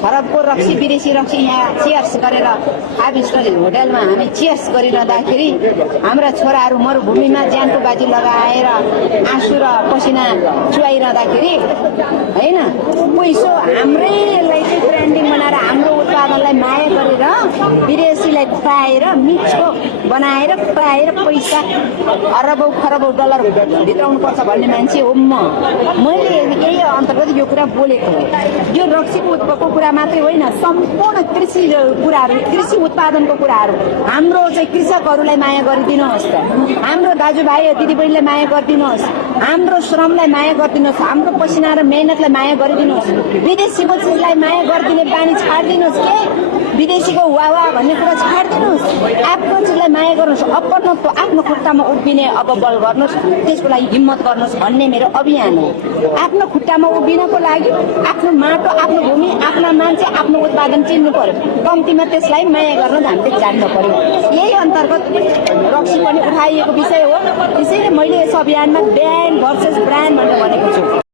खरबको रक्सी विदेशी रक्सी यहाँ चियर्स गरेर 5 स्टार होटलमा हामी चियर्स गरिरहँदाखेरि हाम्रा छोराहरू मरुभूमिमा ज्यानको बाजी लगाएर आँसु र पसिना चुहाइरहँदाखेरि हैन पैसो हाम्रैलाई चाहिँ ब्रान्डिङ बनाएर हाम्रो उत्पादनलाई माया गरेर विदेशीलाई खुवाएर मिठो बनाएर खुवाएर पैसा अरबौं खरबौं डलर भित्राउनु पर्छ भन्ने मान्छे हो मैले यही अन्तर्गत यो कुरा बोलेको हो। यो रक्सीको कुरा मात्रै होइन, सम्पूर्ण कृषि कुराहरू, कृषि उत्पादनको कुराहरू हाम्रो चाहिँ कृषकहरूलाई माया गरिदिनुहोस् त, हाम्रो दाजुभाइ दिदीबहिनीलाई माया गरिदिनुहोस्, हाम्रो श्रमलाई माया गरिदिनुहोस्, हाम्रो पसिना र मेहनतलाई माया गरिदिनुहोस्, विदेशीको चिजलाई माया गरिदिने बानी छाडिदिनुहोस् के विदेशीको वाह भन्ने कुरा छाडिदिनुहोस्, आफ्नो चिजलाई माया गर्नुहोस्, आफ्नो खुट्टामा उभिने अब बल गर्नुहोस्, त्यसको लागि हिम्मत गर्नुहोस् भन्ने मेरो अभियान हो। आफ्नो खुट्टामा उभिनको लागि आफ्नो माटो, आफ्नो भूमि, आफ्ना मान्छे, आफ्नो उत्पादन चिन्नु पर्यो, कम्तीमा त्यसलाई माया गर्न हामीले जान्नु पर्यो। यही अन्तर्गत रक्सी पनि उठाइएको विषय हो। त्यसैले मैले यस अभियानमा ब्यान्ड भर्सेस ब्रान्ड भनेर भनेको छु।